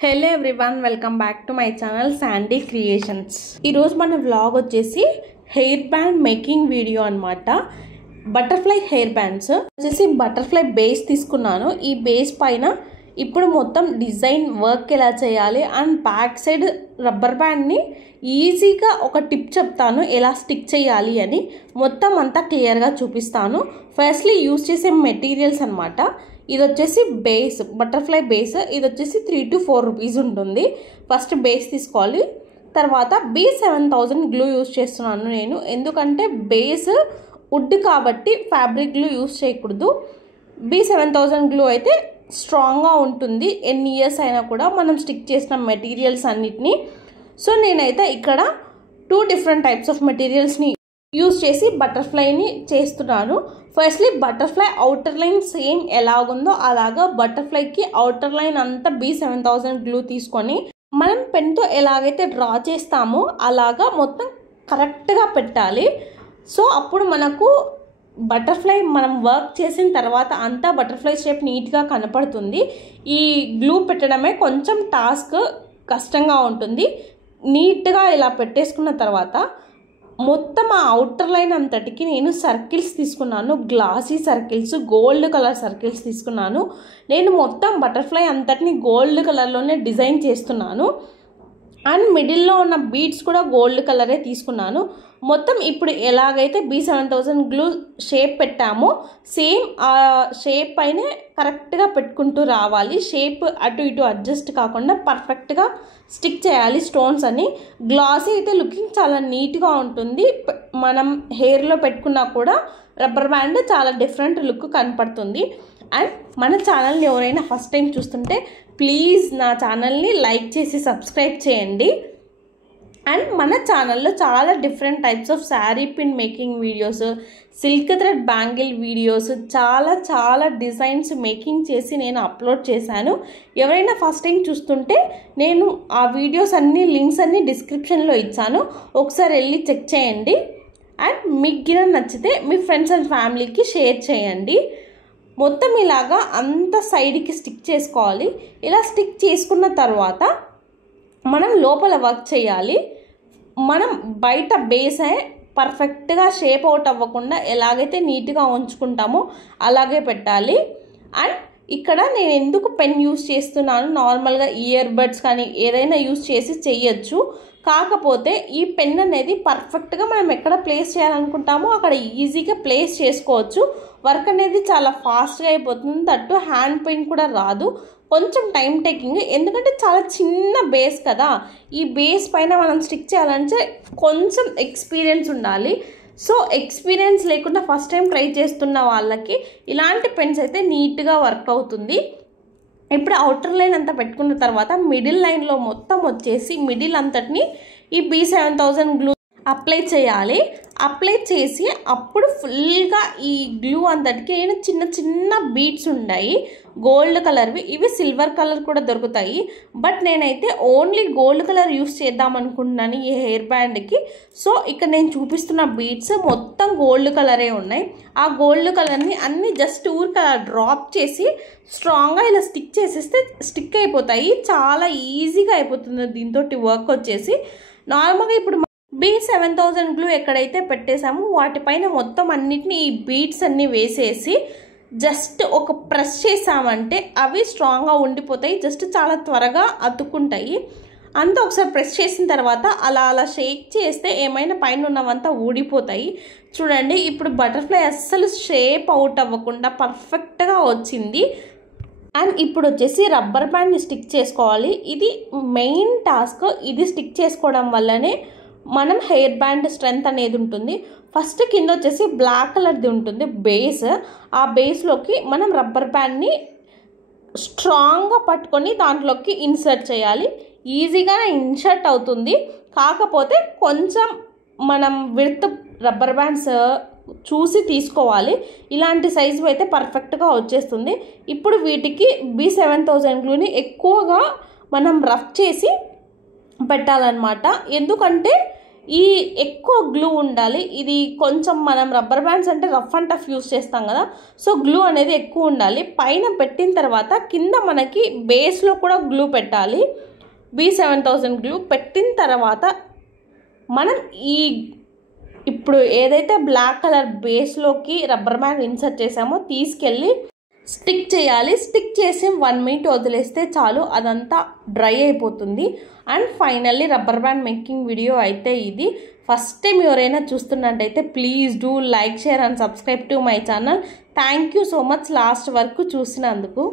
Hello everyone, welcome back to my channel Sandy creations. ఈరోజు మన vlog వచ్చేసి hair band making video అనమాట. Butterfly hair bands వచ్చేసి butterfly base తీసుకున్నాను. ఈ బేస్ పైన ఇప్పుడు మొత్తం డిజైన్ వర్క్ ఎలా చేయాలి అండ్ బ్యాక్ సైడ్ రబ్బర్ బ్యాండ్ని ఈజీగా ఒక టిప్ చెప్తాను ఎలా స్టిక్ చేయాలి అని. మొత్తం అంతా క్లియర్గా చూపిస్తాను. ఫస్ట్లీ యూజ్ చేసే మెటీరియల్స్ అనమాట. ఇది వచ్చేసి బేస్, బటర్ఫ్లై బేస్. ఇది వచ్చేసి 3 to 4 రూపీస్ ఉంటుంది. ఫస్ట్ బేస్ తీసుకోవాలి. తర్వాత B7000 గ్లూ యూజ్ చేస్తున్నాను నేను, ఎందుకంటే బేస్ వుడ్ కాబట్టి ఫ్యాబ్రిక్ గ్లూ యూజ్ చేయకూడదు. B7000 గ్లూ అయితే స్ట్రాంగ్గా ఉంటుంది, ఎన్ని ఇయర్స్ అయినా కూడా మనం స్టిక్ చేసిన మెటీరియల్స్ అన్నిటినీ. సో నేనైతే ఇక్కడ 2 డిఫరెంట్ టైప్స్ ఆఫ్ మెటీరియల్స్ని యూజ్ చేసి బటర్ఫ్లైని చేస్తున్నాను. Firstly butterfly outer line same ఎలాగుందో అలాగా బటర్ఫ్లైకి అవుటర్ లైన్ అంతా B7000 గ్లూ తీసుకొని మనం పెన్తో ఎలాగైతే డ్రా చేస్తామో అలాగా మొత్తం కరెక్ట్గా పెట్టాలి. సో అప్పుడు మనకు బటర్ఫ్లై మనం వర్క్ చేసిన తర్వాత అంతా బటర్ఫ్లై షేప్ నీట్గా కనపడుతుంది. ఈ గ్లూ పెట్టడమే కొంచెం టాస్క్ కష్టంగా ఉంటుంది. నీట్గా ఇలా పెట్టేసుకున్న తర్వాత మొత్తం ఆ అవుటర్ లైన్ అంతటికి నేను సర్కిల్స్ తీసుకున్నాను. Glossy circles, gold colour circles తీసుకున్నాను. నేను మొత్తం బటర్ఫ్లై అంతటిని గోల్డ్ కలర్లోనే డిజైన్ చేస్తున్నాను. అండ్ మిడిల్లో ఉన్న బీడ్స్ కూడా గోల్డ్ కలరే తీసుకున్నాను. మొత్తం ఇప్పుడు ఎలాగైతే B7000 గ్లూ షేప్ పెట్టామో సేమ్ ఆ షేప్ పైనే కరెక్ట్గా పెట్టుకుంటూ రావాలి. షేప్ అటు ఇటు అడ్జస్ట్ కాకుండా పర్ఫెక్ట్గా స్టిక్ చేయాలి స్టోన్స్ అని. గ్లాసీ అయితే లుకింగ్ చాలా నీట్గా ఉంటుంది. మనం హెయిర్లో పెట్టుకున్నా కూడా రబ్బర్ బ్యాండ్ చాలా డిఫరెంట్ లుక్ కనపడుతుంది. అండ్ మన ఛానల్ని ఎవరైనా ఫస్ట్ టైం చూస్తుంటే ప్లీజ్ నా ఛానల్ని లైక్ చేసి సబ్స్క్రైబ్ చేయండి. అండ్ మన ఛానల్లో చాలా different types of sari pin making videos, silk thread bangle videos, చాలా డిజైన్స్ మేకింగ్ చేసి నేను అప్లోడ్ చేశాను. ఎవరైనా ఫస్ట్ టైం చూస్తుంటే నేను ఆ వీడియోస్ అన్ని లింక్స్ అన్ని డిస్క్రిప్షన్లో ఇచ్చాను, ఒకసారి వెళ్ళి చెక్ చేయండి. అండ్ మీకు గిన నచ్చితే మీ ఫ్రెండ్స్ అండ్ ఫ్యామిలీకి షేర్ చేయండి. మొత్తం ఇలాగా అంత సైడ్కి స్టిక్ చేసుకోవాలి. ఇలా స్టిక్ చేసుకున్న తర్వాత మనం లోపల వర్క్ చేయాలి. మనం బయట బేస్ పర్ఫెక్ట్గా షేప్ అవుట్ అవ్వకుండా ఎలాగైతే నీట్గా ఉంచుకుంటామో అలాగే పెట్టాలి. అండ్ ఇక్కడ నేను ఎందుకు పెన్ యూస్ చేస్తున్నాను, నార్మల్గా ఇయర్ బడ్స్ కానీ ఏదైనా యూస్ చేసి చెయ్యొచ్చు. కాకపోతే ఈ పెన్ అనేది పర్ఫెక్ట్గా మనం ఎక్కడ ప్లేస్ చేయాలనుకుంటామో అక్కడ ఈజీగా ప్లేస్ చేసుకోవచ్చు. వర్క్ అనేది చాలా ఫాస్ట్గా అయిపోతుంది. దట్టు హ్యాండ్ పెయిన్ కూడా రాదు, కొంచెం టైం టేకింగ్. ఎందుకంటే చాలా చిన్న బేస్ కదా, ఈ బేస్ పైన మనం స్టిక్ చేయాలంటే కొంచెం ఎక్స్పీరియన్స్ ఉండాలి. సో ఎక్స్పీరియన్స్ లేకుండా ఫస్ట్ టైం ట్రై చేస్తున్న వాళ్ళకి ఇలాంటి పెన్స్ అయితే నీట్గా వర్క్ అవుతుంది. ఇప్పుడు అవుటర్ లైన్ అంతా పెట్టుకున్న తర్వాత మిడిల్ లైన్లో మొత్తం వచ్చేసి మిడిల్ అంతటిని ఈ B7000 గ్లూ అప్లై చేయాలి. అప్లై చేసి అప్పుడు ఫుల్గా ఈ గ్లూ అంతటికి నేను చిన్న బీడ్స్ ఉన్నాయి గోల్డ్ కలర్వి. ఇవి సిల్వర్ కలర్ కూడా దొరుకుతాయి, బట్ నేనైతే ఓన్లీ గోల్డ్ కలర్ యూస్ చేద్దాం అనుకుంటున్నాను ఈ హెయిర్ బ్యాండ్కి. సో ఇక్కడ నేను చూపిస్తున్న బీడ్స్ మొత్తం గోల్డ్ కలరే ఉన్నాయి. ఆ గోల్డ్ కలర్ని అన్ని జస్ట్ ఊరికే డ్రాప్ చేసి స్ట్రాంగ్గా ఇలా స్టిక్ చేసేస్తే స్టిక్ అయిపోతాయి. చాలా ఈజీగా అయిపోతుంది దీంతో వర్క్ వచ్చేసి. నార్మల్గా ఇప్పుడు B7000 గ్లూ ఎక్కడైతే పెట్టేసామో వాటిపైన మొత్తం అన్నిటిని ఈ బీడ్స్ అన్నీ వేసేసి జస్ట్ ఒక ప్రెస్ చేసామంటే అవి స్ట్రాంగ్గా ఉండిపోతాయి. జస్ట్ చాలా త్వరగా అతుక్కుంటాయి. అంతా ఒకసారి ప్రెస్ చేసిన తర్వాత అలా షేక్ చేస్తే ఏమైనా పైన ఉన్నవంతా ఊడిపోతాయి. చూడండి, ఇప్పుడు బటర్ఫ్లై అస్సలు షేప్ అవుట్ అవ్వకుండా పర్ఫెక్ట్గా వచ్చింది. అండ్ ఇప్పుడు వచ్చేసి రబ్బర్ బ్యాండ్ని స్టిక్ చేసుకోవాలి. ఇది మెయిన్ టాస్క్. ఇది స్టిక్ చేసుకోవడం వల్లనే మనం హెయిర్ బ్యాండ్ స్ట్రెంగ్త్ అనేది ఉంటుంది. ఫస్ట్ కింద వచ్చేసి బ్లాక్ కలర్ది ఉంటుంది బేస్. ఆ బేస్లోకి మనం రబ్బర్ బ్యాండ్ని స్ట్రాంగ్గా పట్టుకొని దాంట్లోకి ఇన్సర్ట్ చేయాలి. ఈజీగా ఇన్సర్ట్ అవుతుంది. కాకపోతే కొంచెం మనం విడ్త్ రబ్బర్ బ్యాండ్స్ చూసి తీసుకోవాలి. ఇలాంటి సైజు అయితే పర్ఫెక్ట్గా వచ్చేస్తుంది. ఇప్పుడు వీటికి B7000 గ్లూని ఎక్కువగా మనం రఫ్ చేసి పెట్టాలన్నమాట. ఎందుకంటే ఈ ఎక్కువ గ్లూ ఉండాలి. ఇది కొంచెం మనం రబ్బర్ బ్యాండ్స్ అంటే రఫ్ అండ్ టఫ్ యూస్ చేస్తాం కదా, సో గ్లూ అనేది ఎక్కువ ఉండాలి. పైన పెట్టిన తర్వాత కింద మనకి బేస్లో కూడా గ్లూ పెట్టాలి. B7000 గ్లూ పెట్టిన తర్వాత మనం ఇప్పుడు ఏదైతే బ్లాక్ కలర్ బేస్లోకి రబ్బర్ బ్యాండ్ ఇన్సర్ట్ చేసామో తీసుకెళ్ళి స్టిక్ చేయాలి. స్టిక్ చేసి 1 మినిట్ వదిలేస్తే చాలు, అదంతా డ్రై అయిపోతుంది. And finally rubber band making video అయితే ఇది. ఫస్ట్ టైం ఎవరైనా చూస్తున్నట్టయితే please do like, share and subscribe to my channel. Thank you so much last వరకు చూసినందుకు.